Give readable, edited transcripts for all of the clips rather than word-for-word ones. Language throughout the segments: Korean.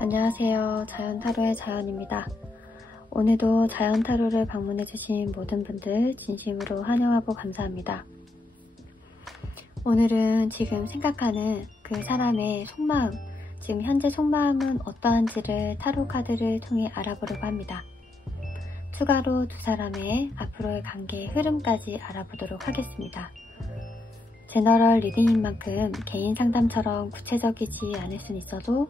안녕하세요. 자연타로의 자연입니다. 오늘도 자연타로를 방문해주신 모든 분들 진심으로 환영하고 감사합니다. 오늘은 지금 생각하는 그 사람의 속마음, 지금 현재 속마음은 어떠한지를 타로 카드를 통해 알아보려고 합니다. 추가로 두 사람의 앞으로의 관계의 흐름까지 알아보도록 하겠습니다. 제너럴 리딩인 만큼 개인 상담처럼 구체적이지 않을 순 있어도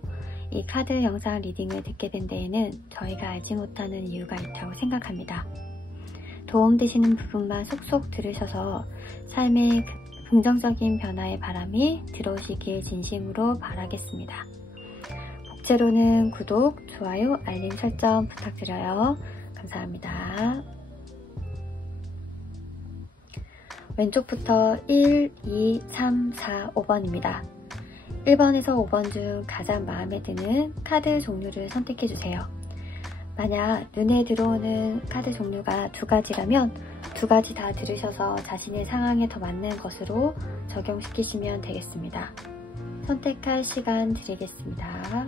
이 카드 영상 리딩을 듣게 된 데에는 저희가 알지 못하는 이유가 있다고 생각합니다. 도움되시는 부분만 속속 들으셔서 삶의 긍정적인 변화의 바람이 들어오시길 진심으로 바라겠습니다. 복제로는 구독, 좋아요, 알림 설정 부탁드려요. 감사합니다. 왼쪽부터 1, 2, 3, 4, 5번입니다. 1번에서 5번 중 가장 마음에 드는 카드 종류를 선택해주세요. 만약 눈에 들어오는 카드 종류가 두 가지라면 두 가지 다 들으셔서 자신의 상황에 더 맞는 것으로 적용시키시면 되겠습니다. 선택할 시간 드리겠습니다.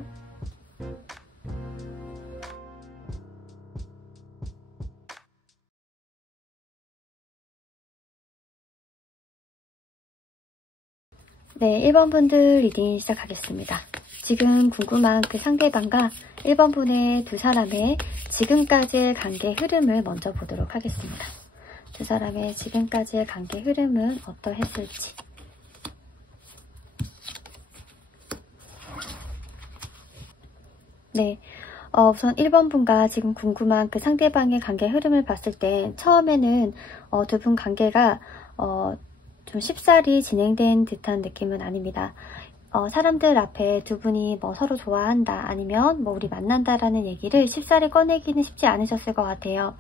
네, 1번 분들 리딩 시작하겠습니다. 지금 궁금한 그 상대방과 1번 분의 두 사람의 지금까지의 관계 흐름을 먼저 보도록 하겠습니다. 두 사람의 지금까지의 관계 흐름은 어떠했을지. 네, 우선 1번 분과 지금 궁금한 그 상대방의 관계 흐름을 봤을 때 처음에는 두 분 관계가 좀 쉽사리 진행된 듯한 느낌은 아닙니다. 사람들 앞에 두 분이 뭐 서로 좋아한다 아니면 뭐 우리 만난다라는 얘기를 쉽사리 꺼내기는 쉽지 않으셨을 것 같아요.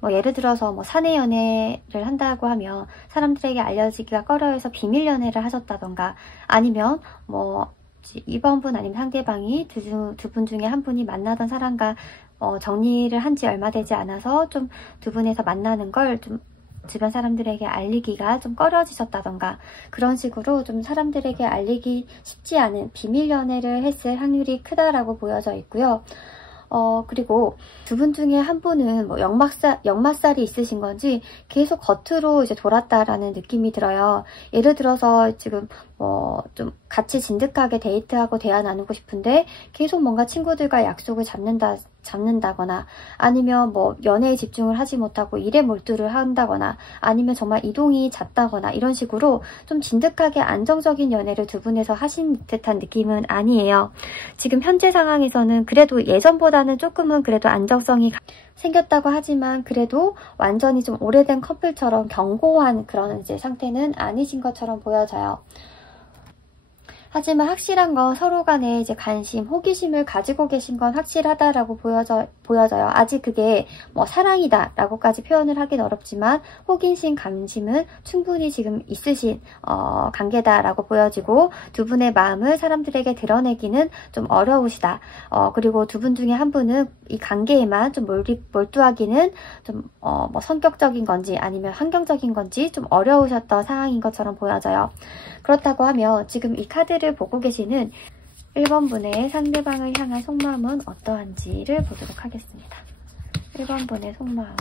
뭐 예를 들어서 뭐 사내 연애를 한다고 하면 사람들에게 알려지기가 꺼려해서 비밀 연애를 하셨다던가 아니면 뭐 2번 분 아니면 상대방이 두 분 중에 한 분이 만나던 사람과 정리를 한 지 얼마 되지 않아서 좀 두 분에서 만나는 걸 좀 주변 사람들에게 알리기가 좀 꺼려지셨다던가 그런 식으로 좀 사람들에게 알리기 쉽지 않은 비밀 연애를 했을 확률이 크다라고 보여져 있고요. 그리고 두 분 중에 한 분은 뭐 역마살이 있으신 건지 계속 겉으로 이제 돌았다라는 느낌이 들어요. 예를 들어서 지금 좀 같이 진득하게 데이트하고 대화 나누고 싶은데 계속 뭔가 친구들과 약속을 잡는다거나 아니면 뭐 연애에 집중을 하지 못하고 일에 몰두를 한다거나 아니면 정말 이동이 잦다거나 이런 식으로 좀 진득하게 안정적인 연애를 두 분에서 하신 듯한 느낌은 아니에요. 지금 현재 상황에서는 그래도 예전보다는 조금은 그래도 안정성이 생겼다고 하지만 그래도 완전히 좀 오래된 커플처럼 견고한 그런 이제 상태는 아니신 것처럼 보여져요. 하지만 확실한 건 서로 간에 이제 관심, 호기심을 가지고 계신 건 확실하다라고 보여져요. 아직 그게 뭐 사랑이다라고까지 표현을 하긴 어렵지만 호기심, 관심은 충분히 지금 있으신 관계다라고 보여지고 두 분의 마음을 사람들에게 드러내기는 좀 어려우시다. 그리고 두 분 중에 한 분은 이 관계에만 좀 몰두하기는 좀 뭐 성격적인 건지 아니면 환경적인 건지 좀 어려우셨던 상황인 것처럼 보여져요. 그렇다고 하면 지금 이 카드를 보고 계시는 1번 분의 상대방을 향한 속마음은 어떠한지를 보도록 하겠습니다. 1번 분의 속마음.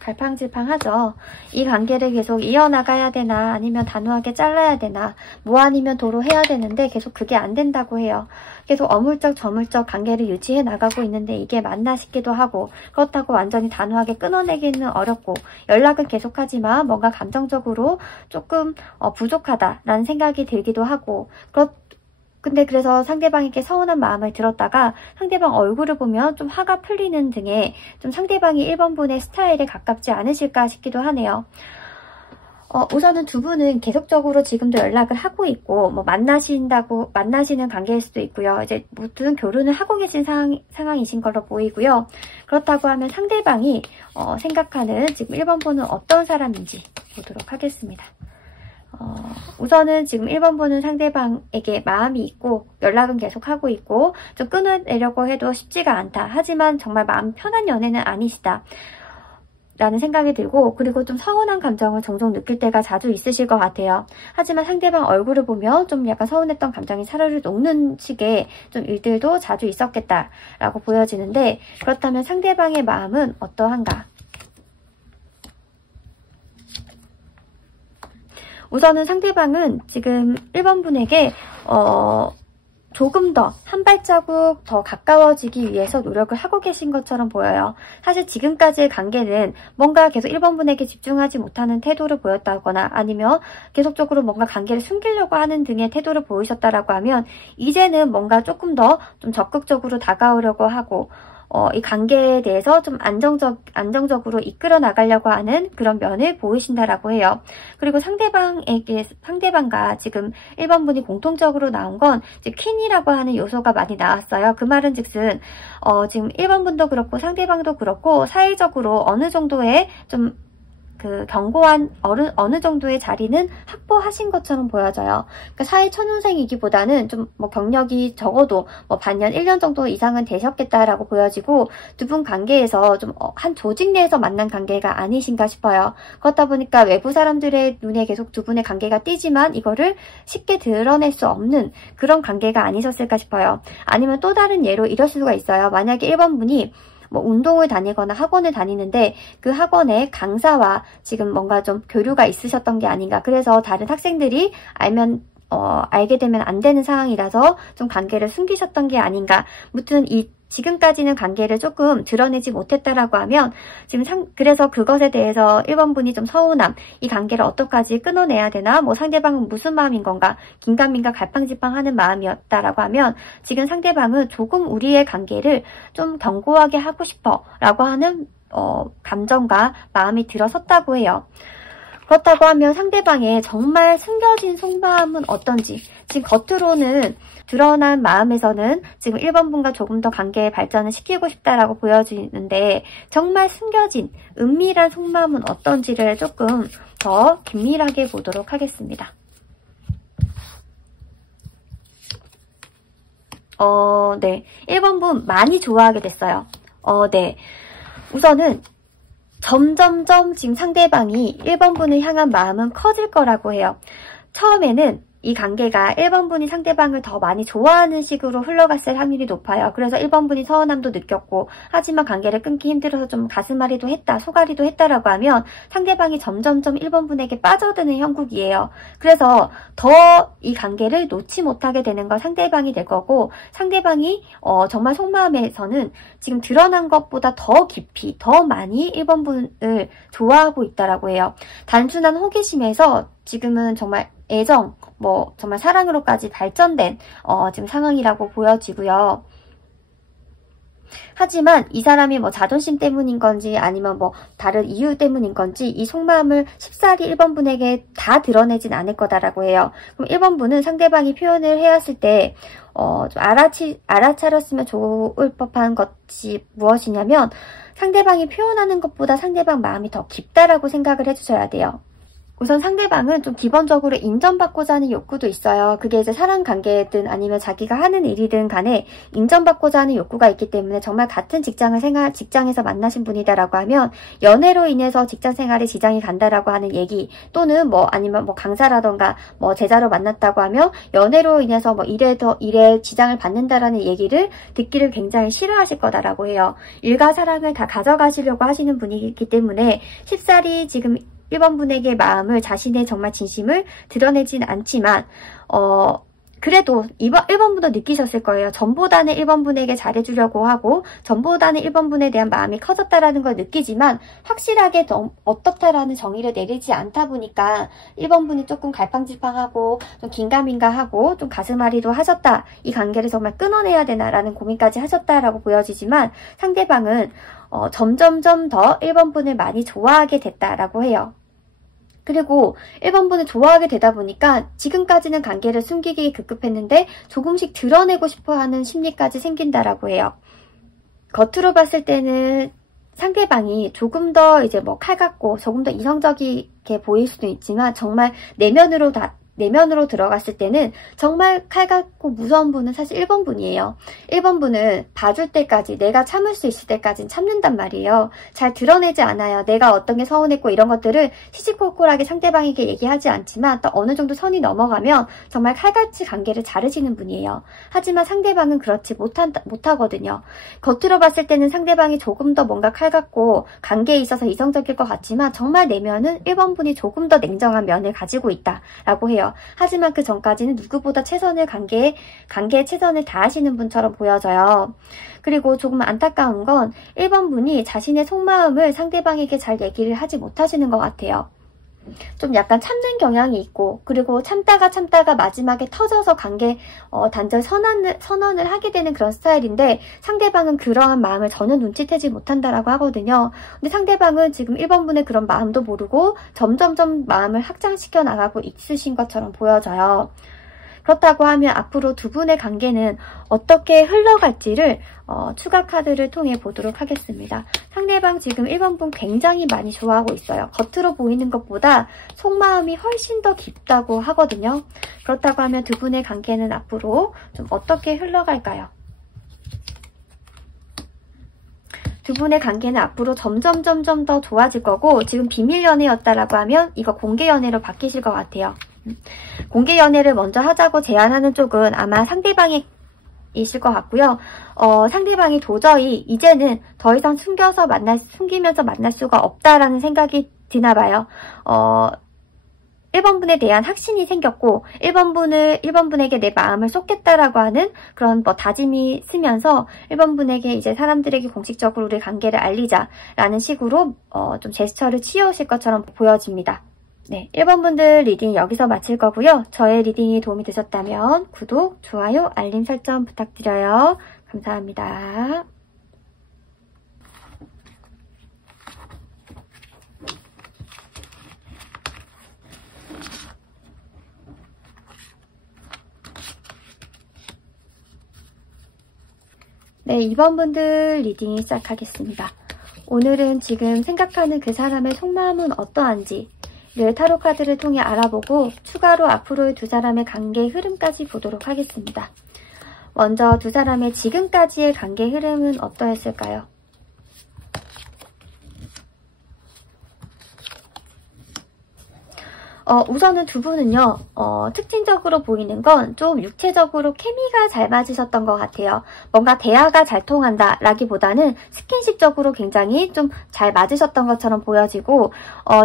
갈팡질팡하죠. 이 관계를 계속 이어나가야 되나 아니면 단호하게 잘라야 되나 뭐 아니면 도로 해야 되는데 계속 그게 안 된다고 해요. 계속 어물쩍 저물쩍 관계를 유지해 나가고 있는데 이게 맞나 싶기도 하고 그렇다고 완전히 단호하게 끊어내기는 어렵고 연락은 계속하지만 뭔가 감정적으로 조금 부족하다라는 생각이 들기도 하고 근데 그래서 상대방에게 서운한 마음을 들었다가 상대방 얼굴을 보면 좀 화가 풀리는 등의 좀 상대방이 1번 분의 스타일에 가깝지 않으실까 싶기도 하네요. 우선은 두 분은 계속적으로 지금도 연락을 하고 있고 뭐 만나시는 관계일 수도 있고요. 이제 무튼 결혼을 하고 계신 상황이신 걸로 보이고요. 그렇다고 하면 상대방이 생각하는 지금 1번 분은 어떤 사람인지 보도록 하겠습니다. 우선은 지금 1번분은 상대방에게 마음이 있고 연락은 계속 하고 있고 좀 끊어내려고 해도 쉽지가 않다. 하지만 정말 마음 편한 연애는 아니시다. 라는 생각이 들고, 그리고 좀 서운한 감정을 종종 느낄 때가 자주 있으실 것 같아요. 하지만 상대방 얼굴을 보면 좀 약간 서운했던 감정이 사르르 녹는 식의 좀 일들도 자주 있었겠다라고 보여지는데, 그렇다면 상대방의 마음은 어떠한가? 우선은 상대방은 지금 1번 분에게 조금 더 한 발자국 더 가까워지기 위해서 노력을 하고 계신 것처럼 보여요. 사실 지금까지의 관계는 뭔가 계속 1번 분에게 집중하지 못하는 태도를 보였다거나 아니면 계속적으로 뭔가 관계를 숨기려고 하는 등의 태도를 보이셨다라고 하면 이제는 뭔가 조금 더 좀 적극적으로 다가오려고 하고 이 관계에 대해서 좀 안정적으로 이끌어 나가려고 하는 그런 면을 보이신다라고 해요. 그리고 상대방과 지금 1번 분이 공통적으로 나온 건 이제 퀸이라고 하는 요소가 많이 나왔어요. 그 말은 즉슨 지금 1번 분도 그렇고 상대방도 그렇고 사회적으로 어느 정도의 좀 그 견고한 어느 정도의 자리는 확보하신 것처럼 보여져요. 그러니까 사회 초년생이기보다는 좀 뭐 경력이 적어도 뭐 반년, 1년 정도 이상은 되셨겠다라고 보여지고 두 분 관계에서 좀 한 조직 내에서 만난 관계가 아니신가 싶어요. 그렇다 보니까 외부 사람들의 눈에 계속 두 분의 관계가 띄지만 이거를 쉽게 드러낼 수 없는 그런 관계가 아니셨을까 싶어요. 아니면 또 다른 예로 이럴 수가 있어요. 만약에 1번 분이 뭐 운동을 다니거나 학원을 다니는데 그 학원의 강사와 지금 뭔가 좀 교류가 있으셨던 게 아닌가. 그래서 다른 학생들이 알게 되면 안 되는 상황이라서 좀 관계를 숨기셨던 게 아닌가. 무튼 지금까지는 관계를 조금 드러내지 못했다라고 하면 그래서 그것에 대해서 1번 분이 좀 서운함, 이 관계를 어떡하지 끊어내야 되나, 뭐 상대방은 무슨 마음인 건가, 긴가민가 갈팡질팡하는 마음이었다라고 하면 지금 상대방은 조금 우리의 관계를 좀 견고하게 하고 싶어 라고 하는 감정과 마음이 들어섰다고 해요. 그렇다고 하면 상대방의 정말 숨겨진 속마음은 어떤지, 지금 겉으로는 드러난 마음에서는 지금 1번 분과 조금 더 관계의 발전을 시키고 싶다라고 보여지는데 정말 숨겨진 은밀한 속마음은 어떤지를 조금 더 긴밀하게 보도록 하겠습니다. 네. 1번 분 많이 좋아하게 됐어요. 네. 우선은 점점점 지금 상대방이 1번 분을 향한 마음은 커질 거라고 해요. 처음에는 이 관계가 1번 분이 상대방을 더 많이 좋아하는 식으로 흘러갔을 확률이 높아요. 그래서 1번 분이 서운함도 느꼈고, 하지만 관계를 끊기 힘들어서 좀 가슴앓이도 했다, 속앓이도 했다라고 하면 상대방이 점점점 1번 분에게 빠져드는 형국이에요. 그래서 더 이 관계를 놓지 못하게 되는 건 상대방이 될 거고, 상대방이 정말 속마음에서는 지금 드러난 것보다 더 깊이, 더 많이 1번 분을 좋아하고 있다라고 해요. 단순한 호기심에서 지금은 정말 애정, 뭐 정말 사랑으로까지 발전된 지금 상황이라고 보여지고요. 하지만 이 사람이 뭐 자존심 때문인 건지 아니면 뭐 다른 이유 때문인 건지 이 속마음을 쉽사리 1번 분에게 다 드러내진 않을 거다라고 해요. 그럼 1번 분은 상대방이 표현을 해왔을 때 좀 알아차렸으면 좋을 법한 것이 무엇이냐면 상대방이 표현하는 것보다 상대방 마음이 더 깊다라고 생각을 해주셔야 돼요. 우선 상대방은 좀 기본적으로 인정받고자 하는 욕구도 있어요. 그게 이제 사람 관계든 아니면 자기가 하는 일이든 간에 인정받고자 하는 욕구가 있기 때문에 정말 같은 직장에서 만나신 분이다라고 하면 연애로 인해서 직장 생활에 지장이 간다라고 하는 얘기, 또는 뭐 아니면 뭐 강사라던가 뭐 제자로 만났다고 하면 연애로 인해서 뭐 일에 지장을 받는다라는 얘기를 듣기를 굉장히 싫어하실 거다라고 해요. 일과 사랑을 다 가져가시려고 하시는 분이기 때문에 쉽사리 지금 1번 분에게 마음을, 자신의 정말 진심을 드러내진 않지만 그래도 1번 분도 느끼셨을 거예요. 전보다는 1번 분에게 잘해주려고 하고 전보다는 1번 분에 대한 마음이 커졌다라는 걸 느끼지만 확실하게 어떻다라는 정의를 내리지 않다 보니까 1번 분이 조금 갈팡질팡하고 좀 긴가민가하고 좀 가슴앓이도 하셨다. 이 관계를 정말 끊어내야 되나라는 고민까지 하셨다라고 보여지지만 상대방은 점점점 더 1번 분을 많이 좋아하게 됐다라고 해요. 그리고 1번 분을 좋아하게 되다 보니까 지금까지는 관계를 숨기기 급급했는데 조금씩 드러내고 싶어하는 심리까지 생긴다라고 해요. 겉으로 봤을 때는 상대방이 조금 더 이제 뭐 칼 같고 조금 더 이성적이게 않게 보일 수도 있지만 정말 내면으로 들어갔을 때는 정말 칼 같고 무서운 분은 사실 1번 분이에요. 1번 분은 봐줄 때까지, 내가 참을 수 있을 때까지는 참는단 말이에요. 잘 드러내지 않아요. 내가 어떤 게 서운했고 이런 것들을 시시콜콜하게 상대방에게 얘기하지 않지만 또 어느 정도 선이 넘어가면 정말 칼같이 관계를 자르시는 분이에요. 하지만 상대방은 그렇지 못하거든요. 겉으로 봤을 때는 상대방이 조금 더 뭔가 칼 같고 관계에 있어서 이성적일 것 같지만 정말 내면은 1번 분이 조금 더 냉정한 면을 가지고 있다라고 해요. 하지만 그 전까지는 누구보다 관계에 최선을 다하시는 분처럼 보여져요. 그리고 조금 안타까운 건 1번 분이 자신의 속마음을 상대방에게 잘 얘기를 하지 못하시는 것 같아요. 좀 약간 참는 경향이 있고, 그리고 참다가 마지막에 터져서 관계 단절 선언을 하게 되는 그런 스타일인데, 상대방은 그러한 마음을 전혀 눈치채지 못한다라고 하거든요. 근데 상대방은 지금 1번 분의 그런 마음도 모르고 점점점 마음을 확장시켜 나가고 있으신 것처럼 보여져요. 그렇다고 하면 앞으로 두 분의 관계는 어떻게 흘러갈지를 추가 카드를 통해 보도록 하겠습니다. 상대방 지금 1번 분 굉장히 많이 좋아하고 있어요. 겉으로 보이는 것보다 속마음이 훨씬 더 깊다고 하거든요. 그렇다고 하면 두 분의 관계는 앞으로 좀 어떻게 흘러갈까요? 두 분의 관계는 앞으로 점점 더 좋아질 거고, 지금 비밀 연애였다라고 하면 이거 공개 연애로 바뀌실 것 같아요. 공개 연애를 먼저 하자고 제안하는 쪽은 아마 상대방이 이실 것 같고요. 상대방이 도저히 이제는 더 이상 숨기면서 만날 수가 없다라는 생각이 드나 봐요. 1번 분에 대한 확신이 생겼고 1번 분에게 내 마음을 쏟겠다라고 하는 그런 다짐이 쓰면서 1번 분에게 이제 사람들에게 공식적으로 우리 관계를 알리자라는 식으로 좀 제스처를 취해오실 것처럼 보여집니다. 네, 1번 분들 리딩 여기서 마칠 거고요. 저의 리딩이 도움이 되셨다면 구독, 좋아요, 알림 설정 부탁드려요. 감사합니다. 네, 2번 분들 리딩 시작하겠습니다. 오늘은 지금 생각하는 그 사람의 속마음은 어떠한지 타로 카드를 통해 알아보고 추가로 앞으로의 두 사람의 관계의 흐름까지 보도록 하겠습니다. 먼저 두 사람의 지금까지의 관계 흐름은 어떠했을까요? 우선은 두 분은요, 특징적으로 보이는 건 좀 육체적으로 케미가 잘 맞으셨던 것 같아요. 뭔가 대화가 잘 통한다 라기보다는 스킨십적으로 굉장히 좀 잘 맞으셨던 것처럼 보여지고,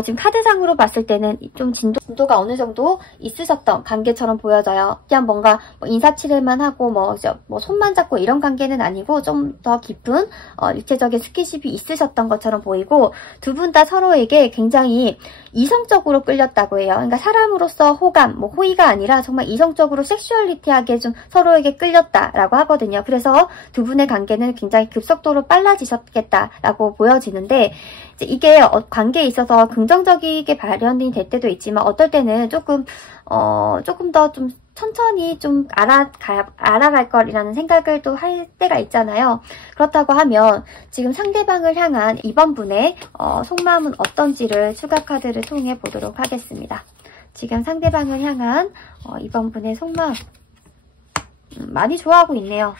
지금 카드상으로 봤을 때는 좀 진도가 어느 정도 있으셨던 관계처럼 보여져요. 그냥 뭔가 인사치레만 하고 손만 잡고 이런 관계는 아니고 좀 더 깊은 육체적인 스킨십이 있으셨던 것처럼 보이고, 두 분 다 서로에게 굉장히 이성적으로 끌렸다고 해요. 그러니까 사람으로서 호감, 호의가 아니라 정말 이성적으로 섹슈얼리티하게 좀 서로에게 끌렸다라고 하거든요. 그래서 두 분의 관계는 굉장히 급속도로 빨라지셨겠다라고 보여지는데, 이게 관계에 있어서 긍정적이게 발현이 될 때도 있지만 어떨 때는 조금 더 좀 천천히 좀 알아갈 거라는 생각을 또 할 때가 있잖아요. 그렇다고 하면 지금 상대방을 향한 2번 분의 속마음은 어떤지를 추가 카드를 통해 보도록 하겠습니다. 지금 상대방을 향한 2번 분의 속마음 많이 좋아하고 있네요.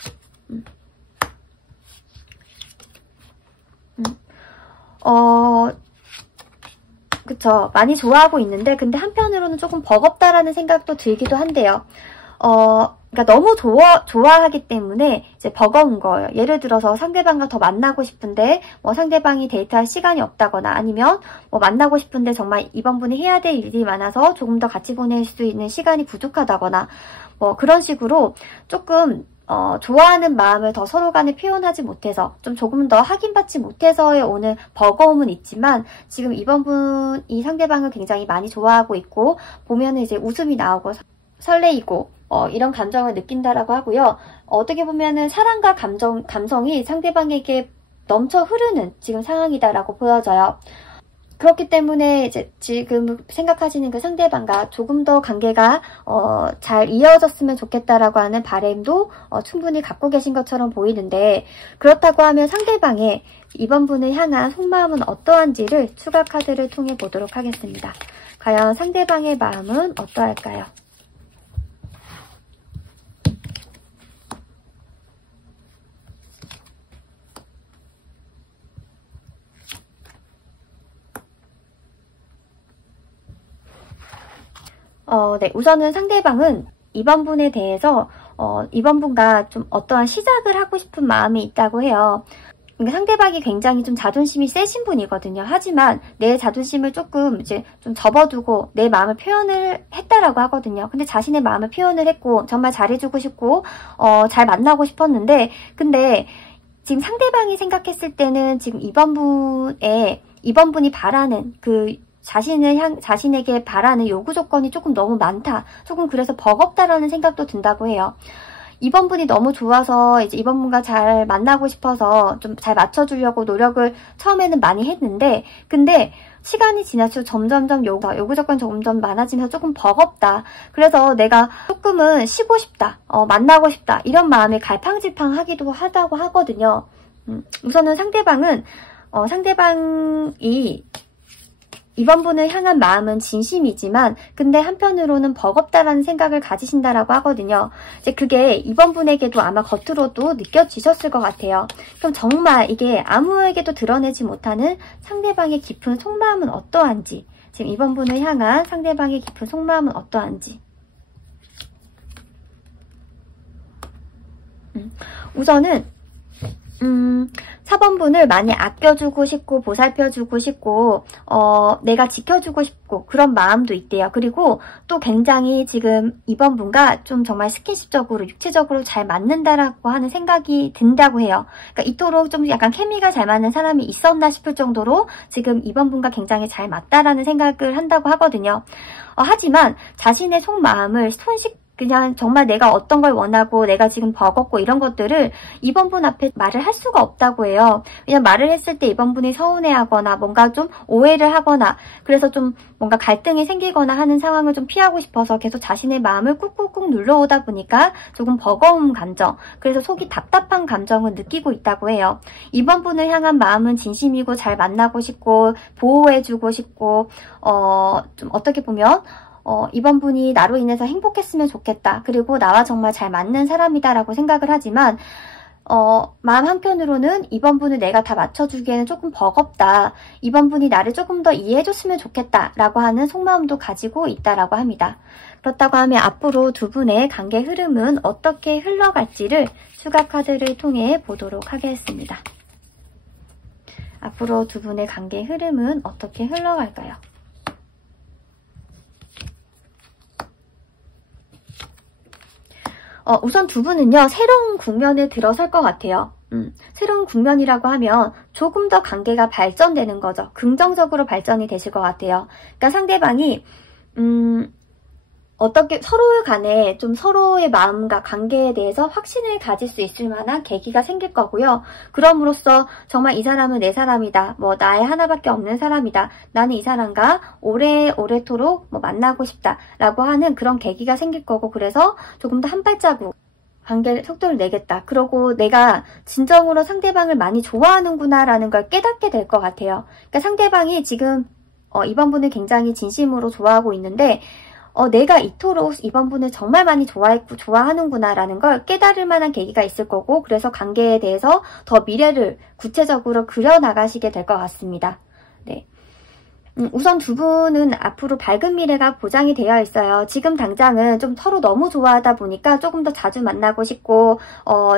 그쵸. 많이 좋아하고 있는데, 근데 한편으로는 조금 버겁다라는 생각도 들기도 한데요. 그러니까 너무 좋아하기 때문에 이제 버거운 거예요. 예를 들어서 상대방과 더 만나고 싶은데, 상대방이 데이트할 시간이 없다거나, 아니면 만나고 싶은데 정말 이번 분이 해야 될 일이 많아서 조금 더 같이 보낼 수 있는 시간이 부족하다거나, 그런 식으로 조금 좋아하는 마음을 더 서로 간에 표현하지 못해서 조금 더 확인받지 못해서의 오는 버거움은 있지만, 지금 이번 분이 상대방을 굉장히 많이 좋아하고 있고, 보면은 이제 웃음이 나오고 설레이고 이런 감정을 느낀다라고 하고요. 어떻게 보면은 사랑과 감성이 상대방에게 넘쳐 흐르는 지금 상황이다라고 보여져요. 그렇기 때문에 이제 지금 생각하시는 그 상대방과 조금 더 관계가 잘 이어졌으면 좋겠다라고 하는 바람도 충분히 갖고 계신 것처럼 보이는데, 그렇다고 하면 상대방의 이번 분을 향한 속마음은 어떠한지를 추가 카드를 통해 보도록 하겠습니다. 과연 상대방의 마음은 어떠할까요? 네, 우선은 상대방은 이번 분에 대해서 이번 분과 좀 어떠한 시작을 하고 싶은 마음이 있다고 해요. 그러니까 상대방이 굉장히 좀 자존심이 세신 분이거든요. 하지만 내 자존심을 조금 이제 좀 접어두고 내 마음을 표현을 했다라고 하거든요. 근데 자신의 마음을 표현을 했고 정말 잘해주고 싶고 잘 만나고 싶었는데 근데 지금 상대방이 생각했을 때는 지금 이번 분이 바라는 그 자신에게 바라는 요구 조건이 조금 너무 많다. 조금 그래서 버겁다라는 생각도 든다고 해요. 이번 분이 너무 좋아서 이제 이번 분과 잘 만나고 싶어서 좀 잘 맞춰주려고 노력을 처음에는 많이 했는데 근데 시간이 지날수록 점점점 요구 조건이 점점 많아지면서 조금 버겁다. 그래서 내가 조금은 쉬고 싶다. 만나고 싶다. 이런 마음이 갈팡질팡하기도 하다고 하거든요. 우선은 상대방이 이번 분을 향한 마음은 진심이지만 근데 한편으로는 버겁다라는 생각을 가지신다라고 하거든요. 이제 그게 이번 분에게도 아마 겉으로도 느껴지셨을 것 같아요. 그럼 정말 이게 아무에게도 드러내지 못하는 상대방의 깊은 속마음은 어떠한지 지금 이번 분을 향한 상대방의 깊은 속마음은 어떠한지 우선은 4번분을 많이 아껴주고 싶고 보살펴주고 싶고 내가 지켜주고 싶고 그런 마음도 있대요. 그리고 또 굉장히 지금 이번 분과 좀 정말 스킨십적으로 육체적으로 잘 맞는다라고 하는 생각이 든다고 해요. 그러니까 이토록 좀 약간 케미가 잘 맞는 사람이 있었나 싶을 정도로 지금 이번 분과 굉장히 잘 맞다라는 생각을 한다고 하거든요. 하지만 자신의 속마음을 그냥 정말 내가 어떤 걸 원하고 내가 지금 버겁고 이런 것들을 이번 분 앞에 말을 할 수가 없다고 해요. 왜냐면 말을 했을 때 이번 분이 서운해하거나 뭔가 좀 오해를 하거나 그래서 좀 뭔가 갈등이 생기거나 하는 상황을 좀 피하고 싶어서 계속 자신의 마음을 꾹꾹꾹 눌러오다 보니까 조금 버거운 감정, 그래서 속이 답답한 감정을 느끼고 있다고 해요. 이번 분을 향한 마음은 진심이고 잘 만나고 싶고 보호해주고 싶고 좀 어떻게 보면 이번 분이 나로 인해서 행복했으면 좋겠다. 그리고 나와 정말 잘 맞는 사람이다라고 생각을 하지만 마음 한켠으로는 이번 분을 내가 다 맞춰주기에는 조금 버겁다. 이번 분이 나를 조금 더 이해해줬으면 좋겠다라고 하는 속마음도 가지고 있다라고 합니다. 그렇다고 하면 앞으로 두 분의 관계 흐름은 어떻게 흘러갈지를 추가 카드를 통해 보도록 하겠습니다. 앞으로 두 분의 관계 흐름은 어떻게 흘러갈까요? 우선 두 분은요, 새로운 국면에 들어설 것 같아요. 새로운 국면이라고 하면 조금 더 관계가 발전되는 거죠. 긍정적으로 발전이 되실 것 같아요. 그러니까 상대방이, 어떻게 서로 간에 좀 서로의 마음과 관계에 대해서 확신을 가질 수 있을 만한 계기가 생길 거고요. 그럼으로써 정말 이 사람은 내 사람이다. 뭐 나의 하나밖에 없는 사람이다. 나는 이 사람과 오래토록 뭐 만나고 싶다. 라고 하는 그런 계기가 생길 거고 그래서 조금 더 한 발자국 관계 속도를 내겠다. 그러고 내가 진정으로 상대방을 많이 좋아하는구나 라는 걸 깨닫게 될 것 같아요. 그러니까 상대방이 지금 이번 분을 굉장히 진심으로 좋아하고 있는데 내가 이토록 이번 분을 정말 많이 좋아했고 좋아하는구나 라는 걸 깨달을 만한 계기가 있을 거고 그래서 관계에 대해서 더 미래를 구체적으로 그려나가시게 될 것 같습니다. 네. 우선 두 분은 앞으로 밝은 미래가 보장이 되어 있어요. 지금 당장은 좀 서로 너무 좋아하다 보니까 조금 더 자주 만나고 싶고,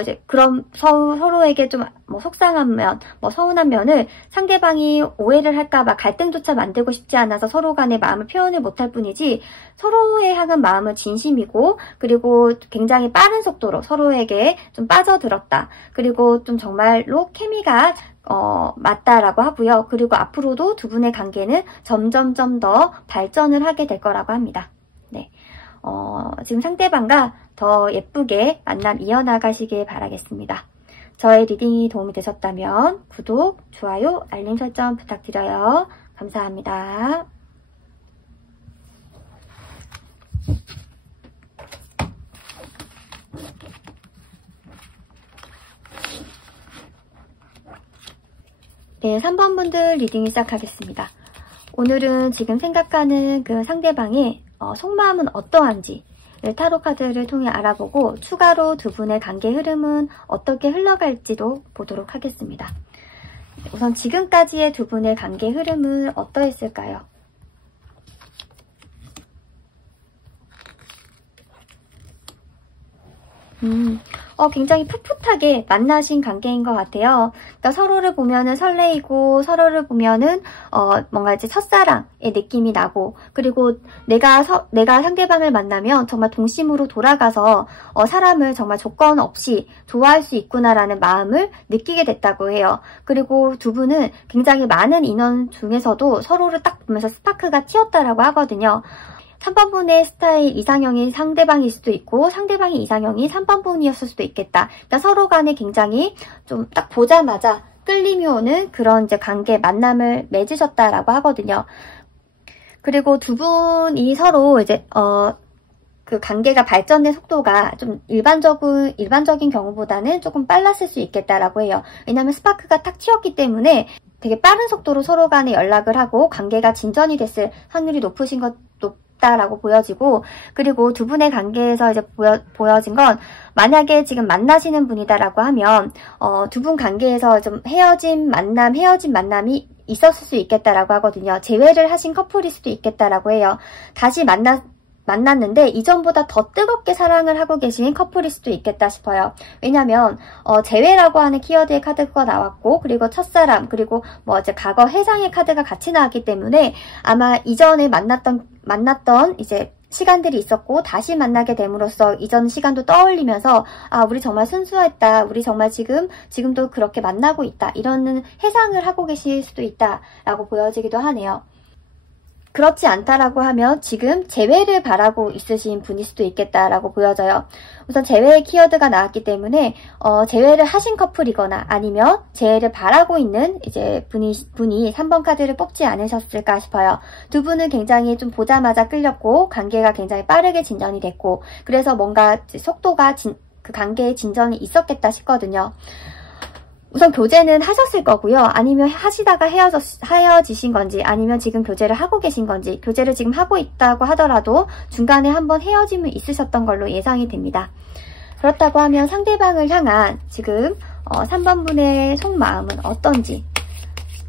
이제 그럼 서로에게 좀 뭐 속상한 면, 뭐 서운한 면을 상대방이 오해를 할까봐 갈등조차 만들고 싶지 않아서 서로 간의 마음을 표현을 못할 뿐이지 서로에 향한 마음은 진심이고 그리고 굉장히 빠른 속도로 서로에게 좀 빠져들었다. 그리고 좀 정말로 케미가 맞다라고 하고요. 그리고 앞으로도 두 분의 관계는 점점점 더 발전을 하게 될 거라고 합니다. 네, 지금 상대방과 더 예쁘게 만남 이어나가시길 바라겠습니다. 저의 리딩이 도움이 되셨다면 구독, 좋아요, 알림 설정 부탁드려요. 감사합니다. 네, 3번 분들 리딩 시작하겠습니다. 오늘은 지금 생각하는 그 상대방의 속마음은 어떠한지 타로 카드를 통해 알아보고 추가로 두 분의 관계 흐름은 어떻게 흘러갈지도 보도록 하겠습니다. 우선 지금까지의 두 분의 관계 흐름은 어떠했을까요? 굉장히 풋풋하게 만나신 관계인 것 같아요. 그러니까 서로를 보면은 설레이고, 서로를 보면은, 뭔가 이제 첫사랑의 느낌이 나고, 그리고 내가 상대방을 만나면 정말 동심으로 돌아가서, 사람을 정말 조건 없이 좋아할 수 있구나라는 마음을 느끼게 됐다고 해요. 그리고 두 분은 굉장히 많은 인원 중에서도 서로를 딱 보면서 스파크가 튀었다라고 하거든요. 3번분의 스타일 이상형이 상대방일 수도 있고 상대방이 이상형이 3번분이었을 수도 있겠다. 그러니까 서로 간에 굉장히 좀 딱 보자마자 끌림이 오는 그런 이제 관계, 만남을 맺으셨다라고 하거든요. 그리고 두 분이 서로 이제 그 관계가 발전된 속도가 좀 일반적인 경우보다는 조금 빨랐을 수 있겠다라고 해요. 왜냐하면 스파크가 탁 튀었기 때문에 되게 빠른 속도로 서로 간에 연락을 하고 관계가 진전이 됐을 확률이 높다라고 보여지고, 그리고 두 분의 관계에서 이제 보여진 건 만약에 지금 만나시는 분이다라고 하면 두 분 관계에서 좀 헤어진 만남이 있었을 수 있겠다라고 하거든요. 재회를 하신 커플일 수도 있겠다라고 해요. 다시 만났는데 이전보다 더 뜨겁게 사랑을 하고 계신 커플일 수도 있겠다 싶어요. 왜냐면 재회라고 하는 키워드의 카드가 나왔고, 그리고 첫사랑, 그리고 뭐 이제 과거 해상의 카드가 같이 나왔기 때문에 아마 이전에 만났던 이제 시간들이 있었고 다시 만나게 됨으로써 이전 시간도 떠올리면서 우리 정말 순수했다, 우리 정말 지금도 그렇게 만나고 있다, 이런 해상을 하고 계실 수도 있다라고 보여지기도 하네요. 그렇지 않다라고 하면 지금 재회를 바라고 있으신 분일 수도 있겠다라고 보여져요. 우선 재회의 키워드가 나왔기 때문에 재회를 하신 커플이거나 아니면 재회를 바라고 있는 이제 분이 3번 카드를 뽑지 않으셨을까 싶어요. 두 분은 굉장히 좀 보자마자 끌렸고 관계가 굉장히 빠르게 진전이 됐고, 그래서 뭔가 속도가 그 관계의 진전이 있었겠다 싶거든요. 우선 교제는 하셨을 거고요. 아니면 하시다가 헤어지신 건지, 아니면 지금 교제를 하고 계신 건지, 교제를 지금 하고 있다고 하더라도 중간에 한번 헤어짐이 있으셨던 걸로 예상이 됩니다. 그렇다고 하면 상대방을 향한 지금 3번분의 속마음은 어떤지,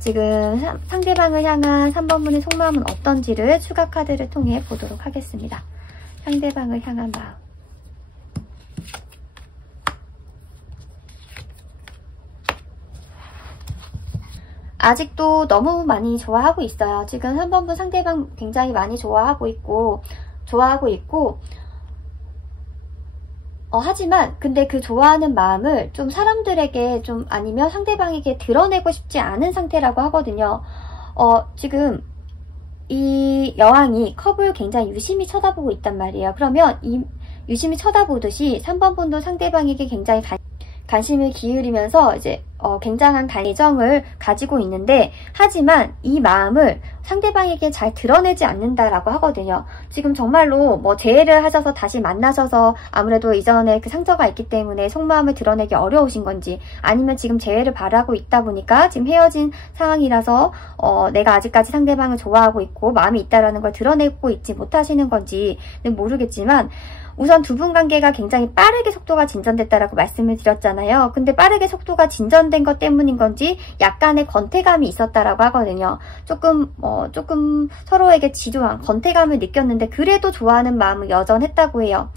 지금 상대방을 향한 3번분의 속마음은 어떤지를 추가 카드를 통해 보도록 하겠습니다. 상대방을 향한 마음. 아직도 너무 많이 좋아하고 있어요. 지금 3번분 상대방 굉장히 많이 좋아하고 있고 하지만 근데 그 좋아하는 마음을 좀 사람들에게 좀 아니면 상대방에게 드러내고 싶지 않은 상태라고 하거든요. 지금 이 여왕이 컵을 굉장히 유심히 쳐다보고 있단 말이에요. 그러면 이 유심히 쳐다보듯이 3번분도 상대방에게 굉장히 관심을 기울이면서 이제 굉장한 애정을 가지고 있는데, 하지만 이 마음을 상대방에게 잘 드러내지 않는다라고 하거든요. 지금 정말로 뭐 재회를 하셔서 다시 만나셔서 아무래도 이전에 그 상처가 있기 때문에 속마음을 드러내기 어려우신 건지, 아니면 지금 재회를 바라고 있다 보니까 지금 헤어진 상황이라서 내가 아직까지 상대방을 좋아하고 있고 마음이 있다라는 걸 드러내고 있지 못하시는 건지는 모르겠지만, 우선 두 분 관계가 굉장히 빠르게 속도가 진전됐다라고 말씀을 드렸잖아요. 근데 빠르게 속도가 진전된 것 때문인 건지 약간의 건태감이 있었다라고 하거든요. 조금 서로에게 지조한 건태감을 느꼈는데 그래도 좋아하는 마음은 여전했다고 해요.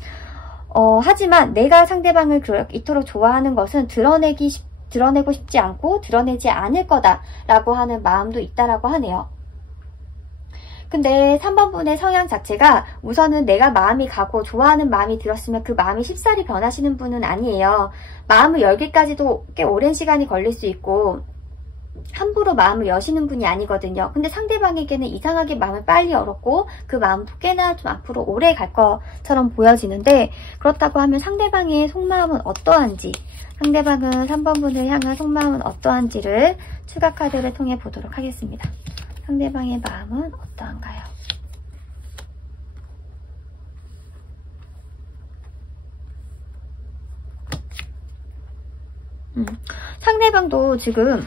하지만 내가 상대방을 이토록 좋아하는 것은 드러내고 싶지 않고 드러내지 않을 거다라고 하는 마음도 있다라고 하네요. 근데 3번분의 성향 자체가 우선은 내가 마음이 가고 좋아하는 마음이 들었으면 그 마음이 쉽사리 변하시는 분은 아니에요. 마음을 열기까지도 꽤 오랜 시간이 걸릴 수 있고 함부로 마음을 여시는 분이 아니거든요. 근데 상대방에게는 이상하게 마음을 빨리 열었고 그 마음도 꽤나 좀 앞으로 오래 갈 것처럼 보여지는데, 그렇다고 하면 상대방의 속마음은 어떠한지, 상대방은 3번분을 향한 속마음은 어떠한지를 추가 카드를 통해 보도록 하겠습니다. 상대방의 마음은 어떠한가요? 상대방도 지금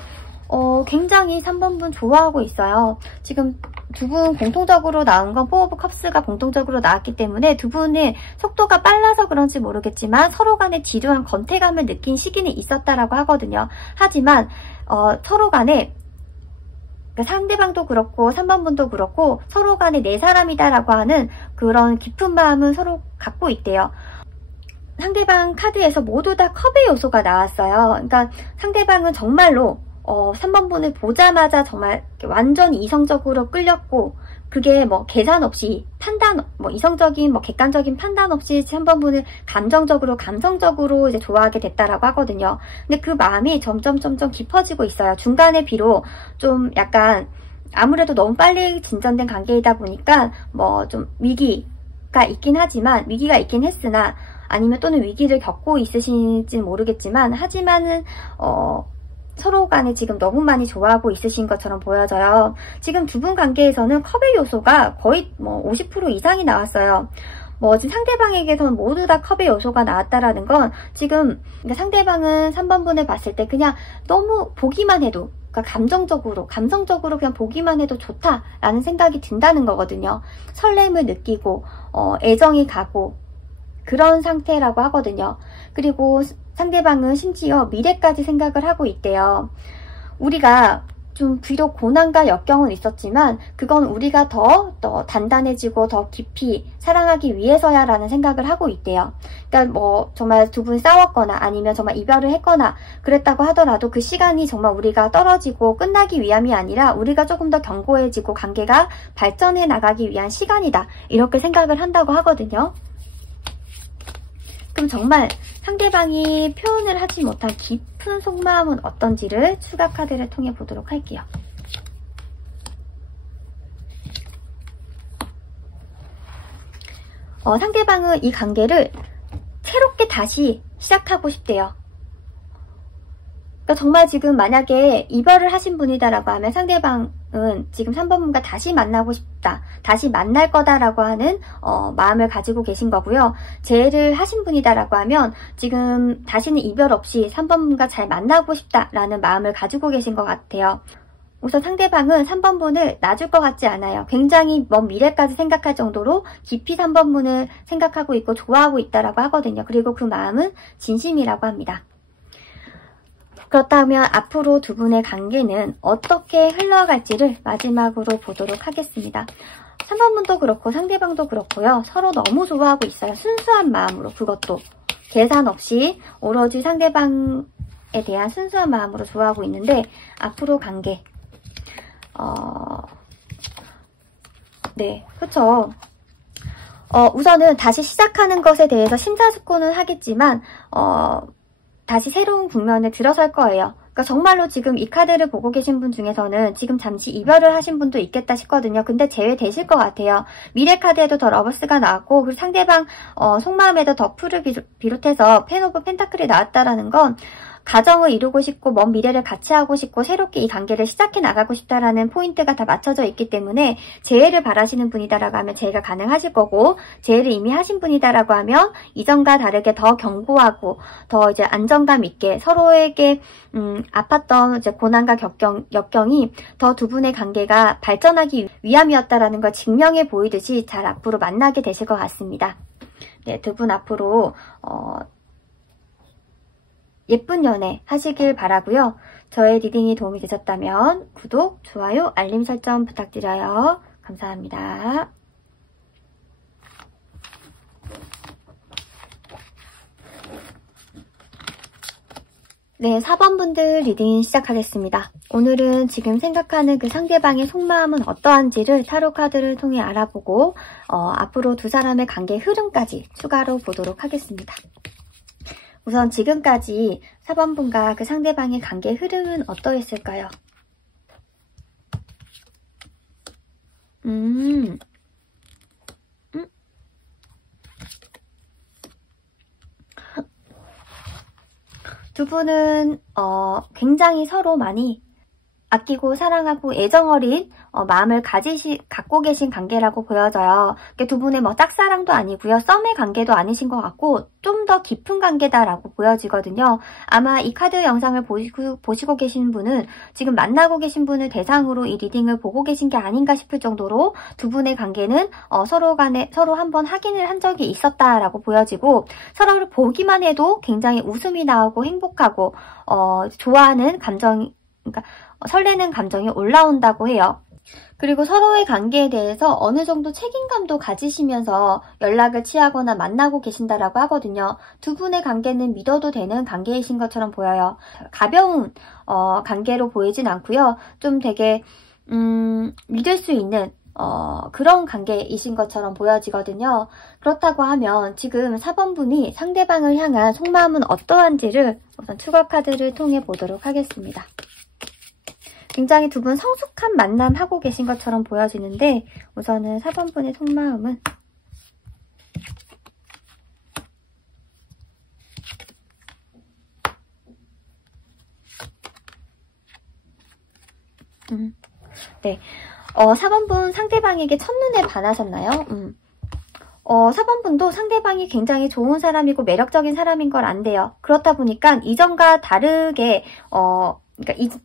굉장히 3번분 좋아하고 있어요. 지금 두 분 공통적으로 나온 건 포 오브 컵스가 공통적으로 나왔기 때문에 두 분의 속도가 빨라서 그런지 모르겠지만 서로 간에 지루한 건태감을 느낀 시기는 있었다라고 하거든요. 하지만 서로 간에 상대방도 그렇고 3번 분도 그렇고 서로 간에 내 사람이다라고 하는 그런 깊은 마음은 서로 갖고 있대요. 상대방 카드에서 모두 다 컵의 요소가 나왔어요. 그러니까 상대방은 정말로 3번 분을 보자마자 정말 완전 이성적으로 끌렸고, 그게 뭐 계산 없이 판단, 뭐 이성적인 뭐 객관적인 판단 없이 3번 분을 감성적으로 이제 좋아하게 됐다라고 하거든요. 근데 그 마음이 점점 깊어지고 있어요. 중간에 비록 좀 약간 아무래도 너무 빨리 진전된 관계이다 보니까 뭐 좀 위기가 있긴 했으나, 아니면 또는 위기를 겪고 있으신지는 모르겠지만, 하지만은 서로 간에 지금 너무 많이 좋아하고 있으신 것처럼 보여져요. 지금 두 분 관계에서는 컵의 요소가 거의 뭐 50% 이상이 나왔어요. 뭐 지금 상대방에게서는 모두 다 컵의 요소가 나왔다라는 건 지금 상대방은 3번 분을 봤을 때 그냥 너무 보기만 해도, 그러니까 감성적으로 그냥 보기만 해도 좋다라는 생각이 든다는 거거든요. 설렘을 느끼고 애정이 가고 그런 상태라고 하거든요. 그리고 상대방은 심지어 미래까지 생각을 하고 있대요. 우리가 좀 비록 고난과 역경은 있었지만 그건 우리가 더 단단해지고 더 깊이 사랑하기 위해서야 라는 생각을 하고 있대요. 그러니까 뭐 정말 두 분 싸웠거나 아니면 정말 이별을 했거나 그랬다고 하더라도 그 시간이 정말 우리가 떨어지고 끝나기 위함이 아니라 우리가 조금 더 견고해지고 관계가 발전해 나가기 위한 시간이다, 이렇게 생각을 한다고 하거든요. 그럼 정말 상대방이 표현을 하지 못한 깊은 속마음은 어떤지를 추가 카드를 통해 보도록 할게요. 상대방은 이 관계를 새롭게 다시 시작하고 싶대요. 그러니까 정말 지금 만약에 이별을 하신 분이다라고 하면 상대방은 지금 3번 분과 다시 만나고 싶다, 다시 만날 거다라고 하는 마음을 가지고 계신 거고요. 재회를 하신 분이다라고 하면 지금 다시는 이별 없이 3번 분과 잘 만나고 싶다라는 마음을 가지고 계신 것 같아요. 우선 상대방은 3번 분을 놔줄 것 같지 않아요. 굉장히 먼 미래까지 생각할 정도로 깊이 3번 분을 생각하고 있고 좋아하고 있다라고 하거든요. 그리고 그 마음은 진심이라고 합니다. 그렇다면 앞으로 두 분의 관계는 어떻게 흘러갈지를 마지막으로 보도록 하겠습니다. 3번 분도 그렇고 상대방도 그렇고요. 서로 너무 좋아하고 있어요. 순수한 마음으로, 그것도 계산 없이 오로지 상대방에 대한 순수한 마음으로 좋아하고 있는데, 앞으로 관계 네, 그쵸. 우선은 다시 시작하는 것에 대해서 심사숙고는 하겠지만 다시 새로운 국면에 들어설 거예요. 그러니까 정말로 지금 이 카드를 보고 계신 분 중에서는 지금 잠시 이별을 하신 분도 있겠다 싶거든요. 근데 제외되실 것 같아요. 미래 카드에도 더 러버스가 나왔고, 그리고 상대방 속마음에도 더 풀을 비롯해서 펜 오브 펜타클이 나왔다라는 건 가정을 이루고 싶고 먼 미래를 같이 하고 싶고 새롭게 이 관계를 시작해 나가고 싶다라는 포인트가 다 맞춰져 있기 때문에 재회를 바라시는 분이다라고 하면 재회가 가능하실 거고, 재회를 이미 하신 분이다라고 하면 이전과 다르게 더 견고하고 더 이제 안정감 있게 서로에게 아팠던 이제 고난과 역경이 더 두 분의 관계가 발전하기 위함이었다라는 걸 증명해 보이듯이 잘 앞으로 만나게 되실 것 같습니다. 네, 두 분 앞으로 예쁜 연애 하시길 바라고요. 저의 리딩이 도움이 되셨다면 구독, 좋아요, 알림 설정 부탁드려요. 감사합니다. 네, 4번 분들 리딩 시작하겠습니다. 오늘은 지금 생각하는 그 상대방의 속마음은 어떠한지를 타로 카드를 통해 알아보고 앞으로 두 사람의 관계 흐름까지 추가로 보도록 하겠습니다. 우선 지금까지 4번 분과 그 상대방의 관계 흐름은 어떠했을까요? 두 분은 굉장히 서로 많이 아끼고 사랑하고 애정어린 마음을 갖고 계신 관계라고 보여져요. 두 분의 뭐 짝사랑도 아니고요. 썸의 관계도 아니신 것 같고 좀 더 깊은 관계다라고 보여지거든요. 아마 이 카드 영상을 보시고 계신 분은 지금 만나고 계신 분을 대상으로 이 리딩을 보고 계신 게 아닌가 싶을 정도로 두 분의 관계는 서로 한번 확인을 한 적이 있었다라고 보여지고 서로를 보기만 해도 굉장히 웃음이 나오고 행복하고 좋아하는 감정, 그러니까 설레는 감정이 올라온다고 해요. 그리고 서로의 관계에 대해서 어느 정도 책임감도 가지시면서 연락을 취하거나 만나고 계신다라고 하거든요. 두 분의 관계는 믿어도 되는 관계이신 것처럼 보여요. 가벼운 관계로 보이진 않고요. 좀 되게 믿을 수 있는 그런 관계이신 것처럼 보여지거든요. 그렇다고 하면 지금 4번분이 상대방을 향한 속마음은 어떠한지를 우선 추가 카드를 통해 보도록 하겠습니다. 굉장히 두 분 성숙한 만남 하고 계신 것처럼 보여지는데 우선은 4번분의 속마음은 네, 4번분 상대방에게 첫눈에 반하셨나요? 4번분도 상대방이 굉장히 좋은 사람이고 매력적인 사람인 걸 안돼요. 그렇다 보니까 이전과 다르게 그러니까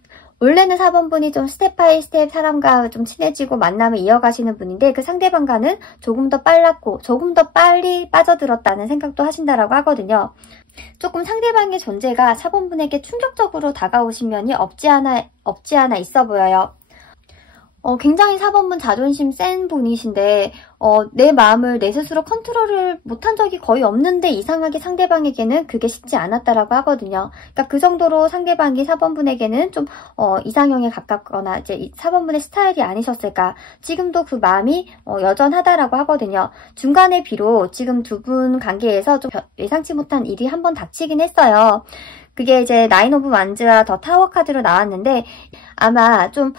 원래는 4번분이 좀 스텝 바이 스텝 사람과 좀 친해지고 만남을 이어가시는 분인데 그 상대방과는 조금 더 빨랐고 조금 더 빨리 빠져들었다는 생각도 하신다라고 하거든요. 조금 상대방의 존재가 4번분에게 충격적으로 다가오신 면이 없지 않아 있어 보여요. 굉장히 4번분 자존심 센 분이신데 내 마음을 내 스스로 컨트롤을 못한 적이 거의 없는데 이상하게 상대방에게는 그게 쉽지 않았다라고 하거든요. 그러니까 그 정도로 상대방이 4번분에게는 좀 이상형에 가깝거나 이제 4번분의 스타일이 아니셨을까. 지금도 그 마음이 여전하다라고 하거든요. 중간에 비록 지금 두 분 관계에서 좀 예상치 못한 일이 한번 닥치긴 했어요. 그게 이제 나인 오브 완즈와 더 타워 카드로 나왔는데 아마 좀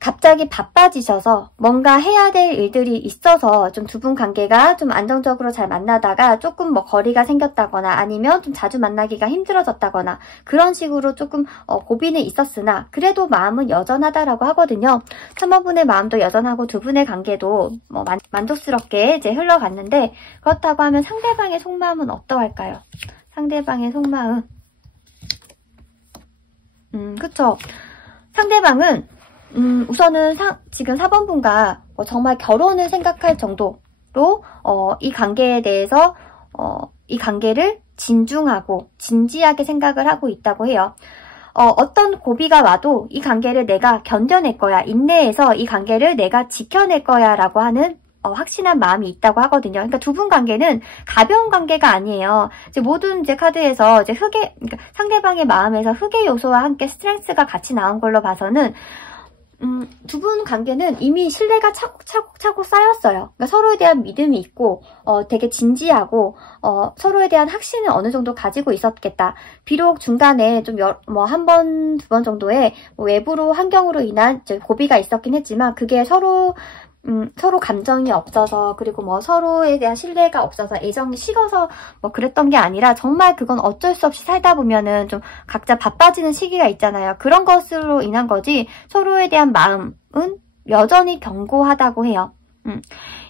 갑자기 바빠지셔서 뭔가 해야 될 일들이 있어서 좀 두 분 관계가 좀 안정적으로 잘 만나다가 조금 뭐 거리가 생겼다거나 아니면 좀 자주 만나기가 힘들어졌다거나 그런 식으로 조금 고비는 있었으나 그래도 마음은 여전하다라고 하거든요. 3번분의 마음도 여전하고 두 분의 관계도 뭐 만족스럽게 이제 흘러갔는데 그렇다고 하면 상대방의 속마음은 어떠할까요? 상대방의 속마음 그쵸. 상대방은 우선은 지금 4번분과 정말 결혼을 생각할 정도로 이 관계에 대해서 이 관계를 진중하고 진지하게 생각을 하고 있다고 해요. 어떤 고비가 와도 이 관계를 내가 견뎌낼 거야. 인내해서 이 관계를 내가 지켜낼 거야 라고 하는 확신한 마음이 있다고 하거든요. 그러니까 두 분 관계는 가벼운 관계가 아니에요. 이제 모든 카드에서 이제 그러니까 상대방의 마음에서 흑의 요소와 함께 스트렝스가 같이 나온 걸로 봐서는 두 분 관계는 이미 신뢰가 차곡차곡 쌓였어요. 그러니까 서로에 대한 믿음이 있고 되게 진지하고 서로에 대한 확신을 어느 정도 가지고 있었겠다. 비록 중간에 좀 한 번, 두 번 정도의 외부로 환경으로 인한 고비가 있었긴 했지만 그게 서로 감정이 없어서 그리고 뭐 서로에 대한 신뢰가 없어서 애정이 식어서 뭐 그랬던 게 아니라 정말 그건 어쩔 수 없이 살다 보면은 좀 각자 바빠지는 시기가 있잖아요. 그런 것으로 인한 거지 서로에 대한 마음은 여전히 견고하다고 해요.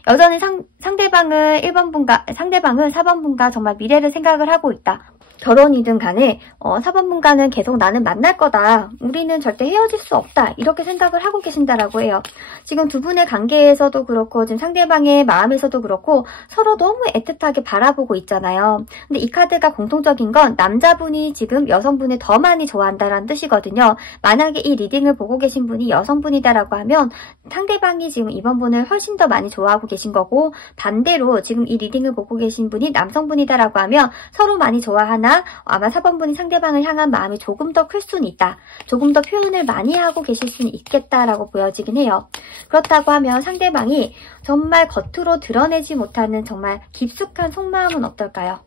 여전히 상대방은 4번분과 정말 미래를 생각을 하고 있다. 결혼이든 간에 4번분과는 계속 나는 만날 거다. 우리는 절대 헤어질 수 없다. 이렇게 생각을 하고 계신다라고 해요. 지금 두 분의 관계에서도 그렇고 지금 상대방의 마음에서도 그렇고 서로 너무 애틋하게 바라보고 있잖아요. 근데 이 카드가 공통적인 건 남자분이 지금 여성분을 더 많이 좋아한다라는 뜻이거든요. 만약에 이 리딩을 보고 계신 분이 여성분이다라고 하면 상대방이 지금 이번 분을 훨씬 더 많이 좋아하고 계신 거고 반대로 지금 이 리딩을 보고 계신 분이 남성분이다라고 하면 서로 많이 좋아하나 아마 4번분이 상대방을 향한 마음이 조금 더 클 수는 있다. 조금 더 표현을 많이 하고 계실 수는 있겠다라고 보여지긴 해요. 그렇다고 하면 상대방이 정말 겉으로 드러내지 못하는 정말 깊숙한 속마음은 어떨까요?